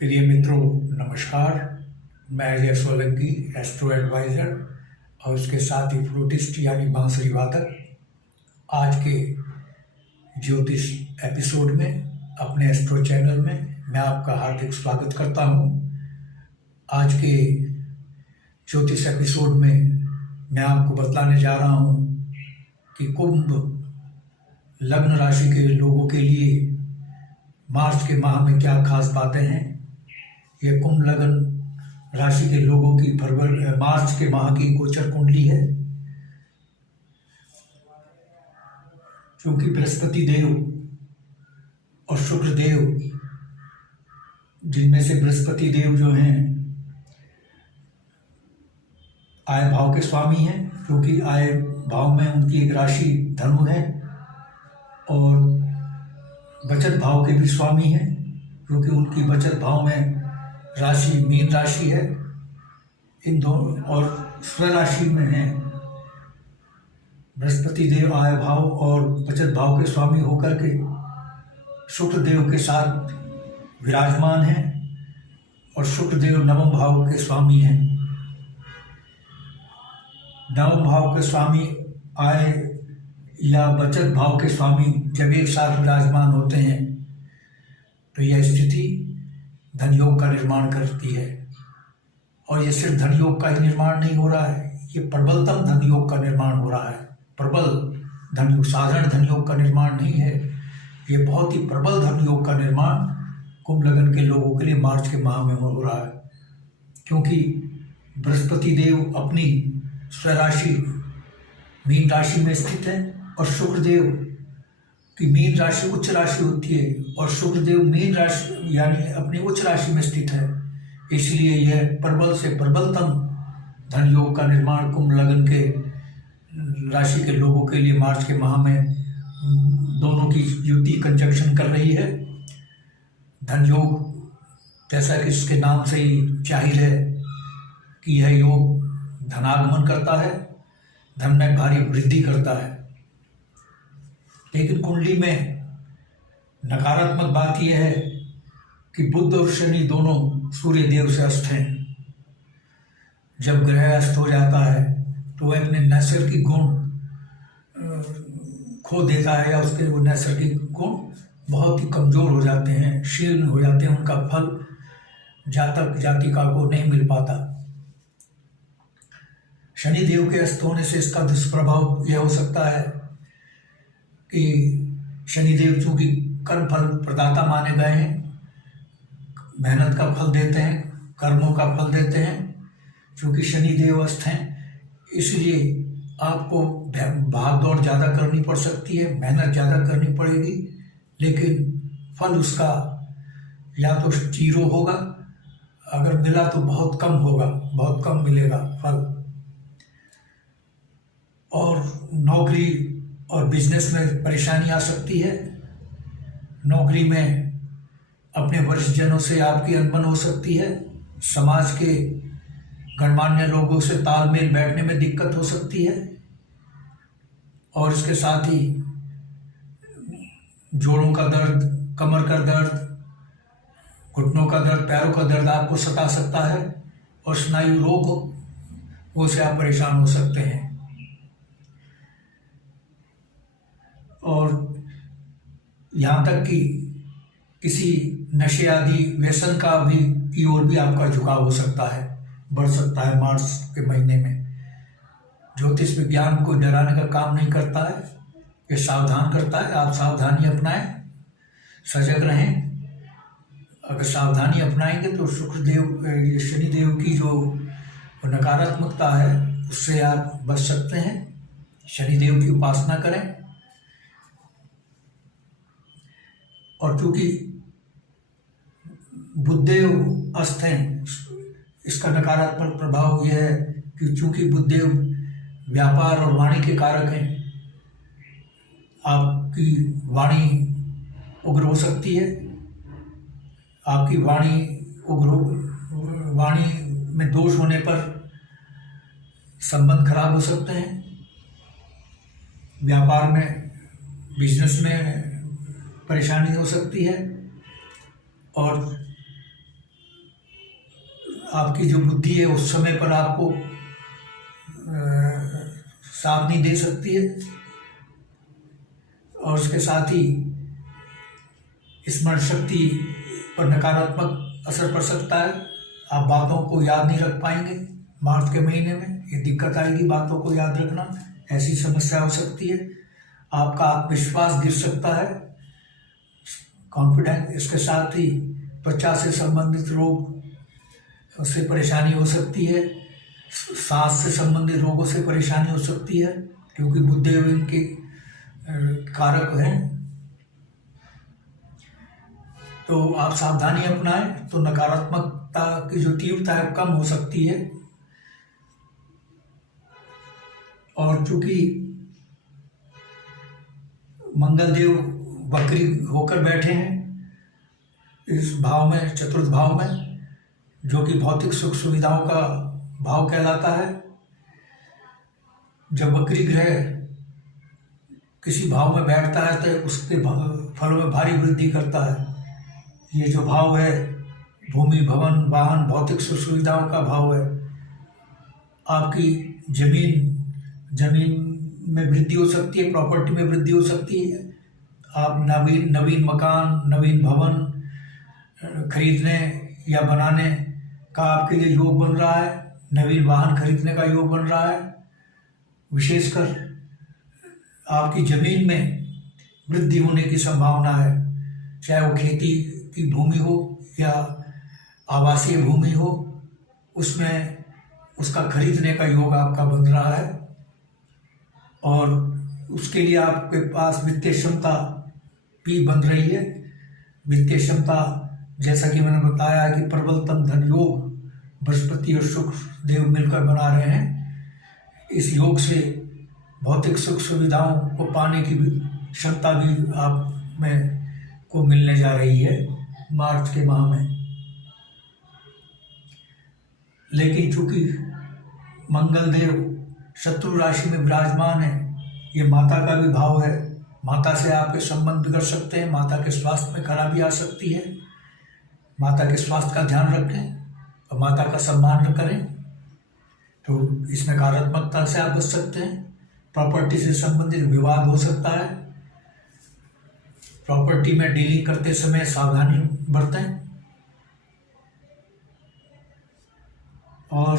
प्रिय मित्रों, नमस्कार। मैं अजय सोलंकी, एस्ट्रो एडवाइज़र और उसके साथ ही फ्लूटिस्ट यानी बांसुरी वादक। आज के ज्योतिष एपिसोड में अपने एस्ट्रो चैनल में मैं आपका हार्दिक स्वागत करता हूं। आज के ज्योतिष एपिसोड में मैं आपको बतलाने जा रहा हूं कि कुंभ लग्न राशि के लोगों के लिए मार्च के माह में क्या खास बातें हैं। ये कुंभ लग्न राशि के लोगों की मार्च के माह की गोचर कुंडली है। क्योंकि बृहस्पति देव और शुक्र देव, जिनमें से बृहस्पति देव जो हैं आय भाव के स्वामी हैं, क्योंकि आय भाव में उनकी एक राशि धनु है, और बचत भाव के भी स्वामी हैं, क्योंकि उनकी बचत भाव में राशि मीन राशि है। इन दोनों और स्व राशि में है बृहस्पति देव आय भाव और बचत भाव के स्वामी होकर के शुक्र देव के साथ विराजमान हैं, और शुक्र देव नवम भाव के स्वामी हैं। नवम भाव के स्वामी आय या बचत भाव के स्वामी जब एक साथ विराजमान होते हैं तो यह स्थिति धन योग का निर्माण करती है। और ये सिर्फ धन योग का ही निर्माण नहीं हो रहा है, ये प्रबलतम धन योग का निर्माण हो रहा है। प्रबल धन योग, साधारण धन योग का निर्माण नहीं है, ये बहुत ही प्रबल धन योग का निर्माण कुंभ लग्न के लोगों के लिए मार्च के माह में हो रहा है। क्योंकि बृहस्पति देव अपनी स्वराशि मीन राशि में स्थित है, और शुक्र देव की मीन राशि उच्च राशि होती है, और शुक्र देव मीन राशि यानी अपनी उच्च राशि में स्थित है। इसलिए यह प्रबल से प्रबलतम धन योग का निर्माण कुंभ लग्न के राशि के लोगों के लिए मार्च के माह में दोनों की युति कंजक्शन कर रही है। धन योग, जैसा कि इसके नाम से ही जाहिर है कि यह योग धनागमन करता है, धन में भारी वृद्धि करता है। लेकिन कुंडली में नकारात्मक बात यह है कि बुध और शनि दोनों सूर्य देव से अस्त हैं। जब ग्रह अस्त हो जाता है तो वह अपने नैसर्गिक गुण खो देता है, या उसके वो नैसर्गिक गुण बहुत ही कमज़ोर हो जाते हैं, क्षीण हो जाते हैं। उनका फल जातक जातिका को नहीं मिल पाता। शनि देव के अस्त होने से इसका दुष्प्रभाव यह हो सकता है कि शनिदेव चूंकि कर्म फल प्रदाता माने गए हैं, मेहनत का फल देते हैं, कर्मों का फल देते हैं। चूंकि शनिदेव अस्त हैं, इसलिए आपको भाग दौड़ ज़्यादा करनी पड़ सकती है, मेहनत ज़्यादा करनी पड़ेगी, लेकिन फल उसका या तो जीरो होगा, अगर मिला तो बहुत कम होगा, बहुत कम मिलेगा फल। और नौकरी और बिजनेस में परेशानी आ सकती है। नौकरी में अपने वरिष्ठजनों से आपकी अनबन हो सकती है, समाज के गणमान्य लोगों से तालमेल बैठने में दिक्कत हो सकती है, और इसके साथ ही जोड़ों का दर्द, कमर का दर्द, घुटनों का दर्द, पैरों का दर्द आपको सता सकता है, और स्नायु रोगों से आप परेशान हो सकते हैं। और यहाँ तक कि किसी नशे आदि व्यसन का भी की ओर भी आपका झुकाव हो सकता है, बढ़ सकता है मार्च के महीने में। ज्योतिष विज्ञान को डराने का काम नहीं करता है, ये सावधान करता है। आप सावधानी अपनाएं, सजग रहें। अगर सावधानी अपनाएंगे तो शुक्रदेव, शनिदेव की जो नकारात्मकता है उससे आप बच सकते हैं। शनिदेव की उपासना करें। और चूंकि बुधदेव अस्त हैं, इसका नकारात्मक प्रभाव यह है कि चूंकि बुधदेव व्यापार और वाणी के कारक हैं, आपकी वाणी उग्र हो सकती है। आपकी वाणी में दोष होने पर संबंध खराब हो सकते हैं। व्यापार में, बिजनेस में परेशानी हो सकती है, और आपकी जो बुद्धि है उस समय पर आपको साथ नहीं दे सकती है, और उसके साथ ही स्मरण शक्ति पर नकारात्मक असर पड़ सकता है। आप बातों को याद नहीं रख पाएंगे। मार्च के महीने में ये दिक्कत आएगी, बातों को याद रखना, ऐसी समस्या हो सकती है। आपका आत्मविश्वास गिर सकता है, कॉन्फिडेंस। इसके साथ ही त्वचा से संबंधित रोग से परेशानी हो सकती है, सांस से संबंधित रोगों से परेशानी हो सकती है, क्योंकि बुद्धि इनके कारक हैं। तो आप सावधानी अपनाएं तो नकारात्मकता की जो तीव्रता है कम हो सकती है। और चूंकि मंगलदेव वक्री होकर बैठे हैं इस भाव में, चतुर्थ भाव में, जो कि भौतिक सुख सुविधाओं का भाव कहलाता है। जब वक्री ग्रह किसी भाव में बैठता है तो उसके फलों में भारी वृद्धि करता है। ये जो भाव है भूमि, भवन, वाहन, भौतिक सुख सुविधाओं का भाव है। आपकी जमीन में वृद्धि हो सकती है, प्रॉपर्टी में वृद्धि हो सकती है। आप नवीन मकान, नवीन भवन खरीदने या बनाने का आपके लिए योग बन रहा है। नवीन वाहन खरीदने का योग बन रहा है। विशेषकर आपकी जमीन में वृद्धि होने की संभावना है, चाहे वो खेती की भूमि हो या आवासीय भूमि हो, उसमें उसका खरीदने का योग आपका बन रहा है। और उसके लिए आपके पास वित्तीय क्षमता भी बन रही है। वित्तीय क्षमता, जैसा कि मैंने बताया कि प्रबलतम धन योग बृहस्पति और शुक्र देव मिलकर बना रहे हैं। इस योग से भौतिक सुख सुविधाओं को पाने की क्षमता भी आप में को मिलने जा रही है मार्च के माह में। लेकिन चूंकि मंगलदेव शत्रु राशि में विराजमान है, ये माता का भी भाव है। माता से आपके संबंध बिगड़ सकते हैं, माता के स्वास्थ्य में खराबी आ सकती है। माता के स्वास्थ्य का ध्यान रखें और माता का सम्मान करें, तो इस नकारात्मकता से आप बच सकते हैं। प्रॉपर्टी से संबंधित विवाद हो सकता है। प्रॉपर्टी में डीलिंग करते समय सावधानी बरतें। और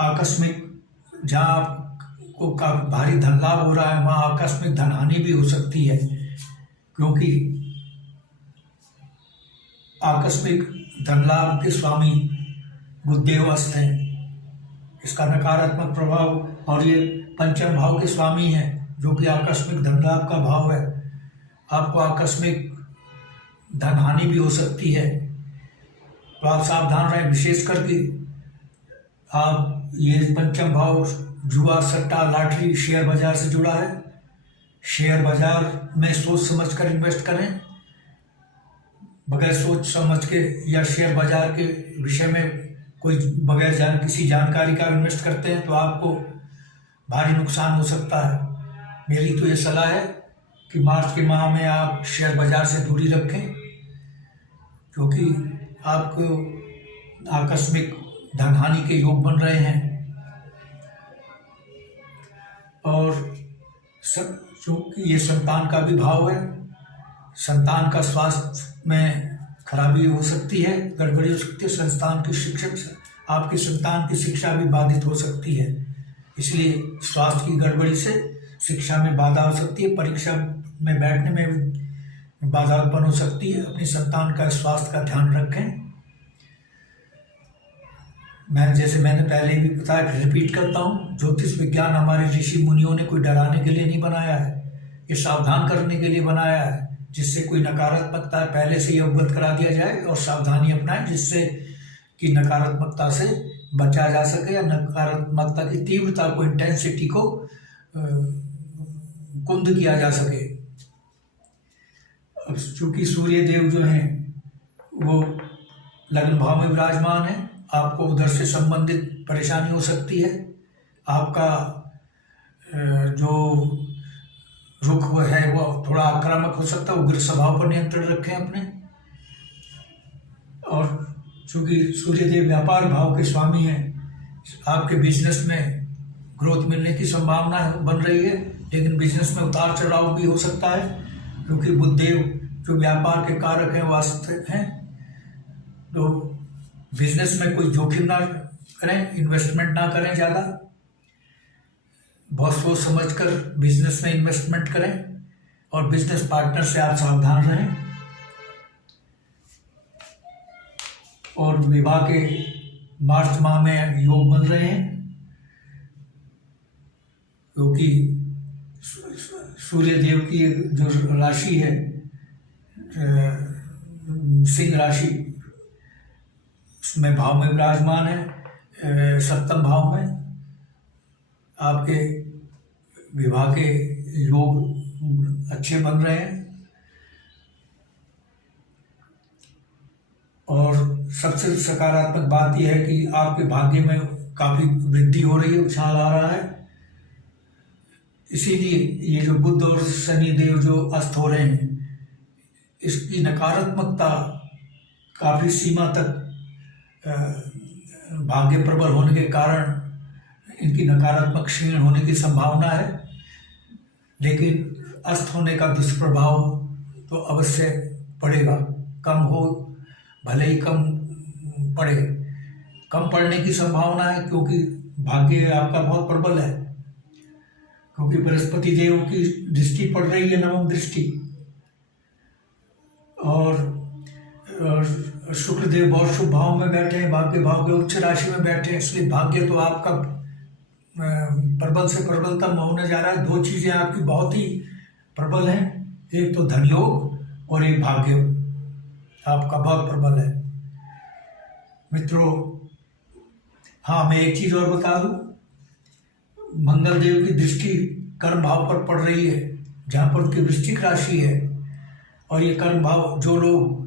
आकस्मिक, जहाँ आपको का भारी धन लाभ हो रहा है, वहाँ आकस्मिक धनहानि भी हो सकती है, क्योंकि आकस्मिक धन लाभ के स्वामी बुधदेव अस्त हैं। इसका नकारात्मक प्रभाव, और ये पंचम भाव के स्वामी हैं, जो कि आकस्मिक धन लाभ का भाव है। आपको आकस्मिक धनहानि भी हो सकती है, तो आप सावधान रहें। विशेष करके आप, ये पंचम भाव जुआ, सट्टा, लॉटरी, शेयर बाजार से जुड़ा है। शेयर बाजार में सोच समझ कर इन्वेस्ट करें। बगैर सोच समझ के या शेयर बाजार के विषय में कोई बगैर किसी जानकारी का इन्वेस्ट करते हैं तो आपको भारी नुकसान हो सकता है। मेरी तो ये सलाह है कि मार्च के माह में आप शेयर बाजार से दूरी रखें, क्योंकि आपको आकस्मिक धनहानि के योग बन रहे हैं। और चूंकि ये संतान का भी भाव है, संतान का स्वास्थ्य में खराबी हो सकती है, गड़बड़ी हो सकती है। संतान की शिक्षक, आपकी संतान की शिक्षा भी बाधित हो सकती है। इसलिए स्वास्थ्य की गड़बड़ी से शिक्षा में बाधा हो सकती है, परीक्षा में बैठने में बाधा उत्पन्न हो सकती है। अपनी संतान का स्वास्थ्य का ध्यान रखें। मैंने पहले भी बताया, रिपीट करता हूँ, ज्योतिष विज्ञान हमारे ऋषि मुनियों ने कोई डराने के लिए नहीं बनाया है, ये सावधान करने के लिए बनाया है, जिससे कोई नकारात्मकता पहले से ही अवगत करा दिया जाए और सावधानी अपनाएं, जिससे कि नकारात्मकता से बचा जा सके या नकारात्मकता की तीव्रता को, इंटेंसिटी को कुंद किया जा सके। अब चूंकि सूर्य देव जो हैं वो लग्न भाव में विराजमान है, आपको उधर से संबंधित परेशानी हो सकती है। आपका जो रुख वो है वो थोड़ा आक्रामक हो सकता है। उग्र स्वभाव पर नियंत्रण रखें अपने। और चूँकि सूर्यदेव व्यापार भाव के स्वामी हैं, आपके बिजनेस में ग्रोथ मिलने की संभावना बन रही है, लेकिन बिजनेस में उतार चढ़ाव भी हो सकता है, क्योंकि बुधदेव जो व्यापार के कारक हैं वास्तविक हैं। तो बिजनेस में कोई जोखिम ना करें, इन्वेस्टमेंट ना करें ज़्यादा, बहुत सोच समझ कर बिजनेस में इन्वेस्टमेंट करें, और बिजनेस पार्टनर से आप सावधान रहें। और विवाह के मार्च माह में योग बन रहे हैं, क्योंकि सूर्य देव की जो राशि है सिंह राशि, उसमें भाव में विराजमान है, सप्तम भाव में। आपके विवाह के योग अच्छे बन रहे हैं, और सबसे सकारात्मक बात यह है कि आपके भाग्य में काफ़ी वृद्धि हो रही है, उछाल आ रहा है। इसीलिए ये जो बुध और शनि देव जो अस्त हो रहे हैं, इसकी नकारात्मकता काफ़ी सीमा तक भाग्य प्रबल होने के कारण इनकी नकारात्मक क्षीण होने की संभावना है, लेकिन अस्त होने का दुष्प्रभाव तो अवश्य पड़ेगा। कम हो भले ही कम पड़े, कम पड़ने की संभावना है, क्योंकि भाग्य आपका बहुत प्रबल है, क्योंकि बृहस्पति देव की दृष्टि पड़ रही है, नवम दृष्टि, और शुक्र देव बहुत शुभ भाव में बैठे हैं, भाग्य भाव के उच्च राशि में बैठे हैं। इसलिए भाग्य तो आपका प्रबल से प्रबलतम होने जा रहा है। दो चीज़ें आपकी बहुत ही प्रबल हैं, एक तो धन योग और एक भाग्य आपका बहुत प्रबल है। मित्रों, हाँ, मैं एक चीज़ और बता दूं, मंगल देव की दृष्टि कर्म भाव पर पड़ रही है, जहाँ पर उसकी वृश्चिक राशि है, और ये कर्म भाव जो लोग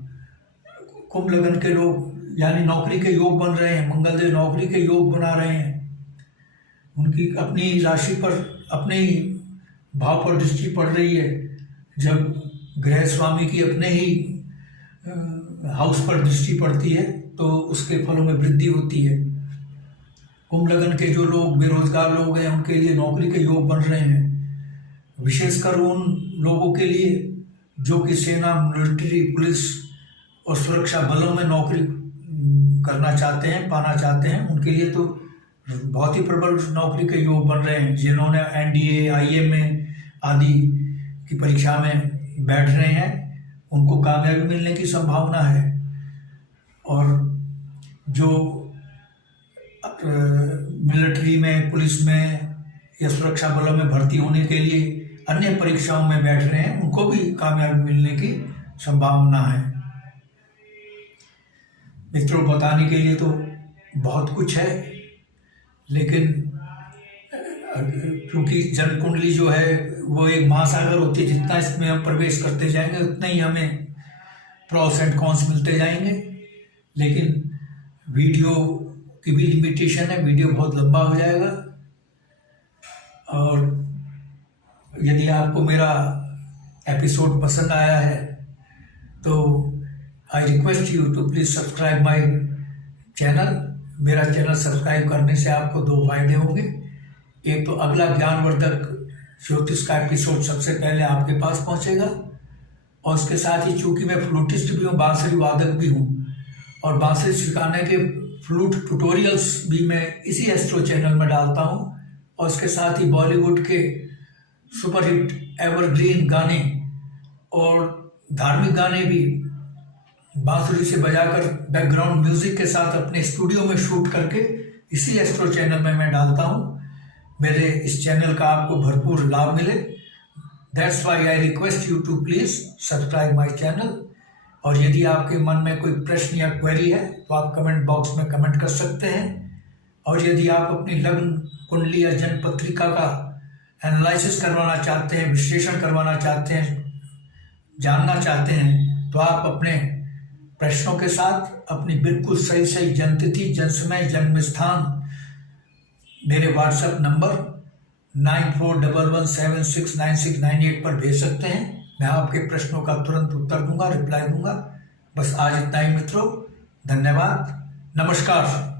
कुंभ लगन के लोग यानी नौकरी के योग बन रहे हैं, मंगल देव नौकरी के योग बना रहे हैं, उनकी अपनी राशि पर अपने ही भाव पर दृष्टि पड़ रही है। जब ग्रह स्वामी की अपने ही हाउस पर दृष्टि पड़ती है तो उसके फलों में वृद्धि होती है। कुंभ लगन के जो लोग बेरोजगार लोग हैं, उनके लिए नौकरी के योग बन रहे हैं, विशेषकर उन लोगों के लिए जो कि सेना, मिलिट्री, पुलिस और सुरक्षा बलों में नौकरी करना चाहते हैं, पाना चाहते हैं, उनके लिए तो बहुत ही प्रबल नौकरी के योग बन रहे हैं। जिन्होंने एनडीए, आईएमए आदि की परीक्षा में बैठ रहे हैं, उनको कामयाबी मिलने की संभावना है। और जो मिलिट्री में, पुलिस में या सुरक्षा बलों में भर्ती होने के लिए अन्य परीक्षाओं में बैठ रहे हैं, उनको भी कामयाबी मिलने की संभावना है। मित्रों, बताने के लिए तो बहुत कुछ है, लेकिन क्योंकि जन्म कुंडली जो है वो एक महासागर होती है, जितना इसमें हम प्रवेश करते जाएंगे उतना ही हमें प्रॉस एंड कॉन्स मिलते जाएंगे। लेकिन वीडियो की भी लिमिटेशन है, वीडियो बहुत लंबा हो जाएगा। और यदि आपको मेरा एपिसोड पसंद आया है तो I request you to please subscribe my channel. मेरा चैनल सब्सक्राइब करने से आपको दो फायदे होंगे। एक तो अगला ज्ञानवर्धक ज्योतिष का एपिसोड सबसे पहले आपके पास पहुंचेगा, और उसके साथ ही चूंकि मैं फ्लूटिस्ट भी हूँ, बांसुरी वादक भी हूँ, और बांसुरी सिखाने के फ्लूट ट्यूटोरियल्स भी मैं इसी एस्ट्रो चैनल में डालता हूँ। और उसके साथ ही बॉलीवुड के सुपरहिट एवरग्रीन गाने और धार्मिक गाने भी बांसुरी से बजाकर बैकग्राउंड म्यूजिक के साथ अपने स्टूडियो में शूट करके इसी एस्ट्रो चैनल में मैं डालता हूँ। मेरे इस चैनल का आपको भरपूर लाभ मिले, that's why I request you to please subscribe my channel. और यदि आपके मन में कोई प्रश्न या क्वेरी है तो आप कमेंट बॉक्स में कमेंट कर सकते हैं। और यदि आप अपनी लग्न कुंडली या जन्म पत्रिका का एनालिसिस करवाना चाहते हैं, विश्लेषण करवाना चाहते हैं, जानना चाहते हैं, तो आप अपने प्रश्नों के साथ अपनी बिल्कुल सही सही जन्मतिथि, जन्म समय, जन्म स्थान मेरे व्हाट्सएप नंबर 9411769698 पर भेज सकते हैं। मैं आपके प्रश्नों का तुरंत उत्तर दूंगा, रिप्लाई दूंगा। बस आज इतना ही मित्रों, धन्यवाद, नमस्कार।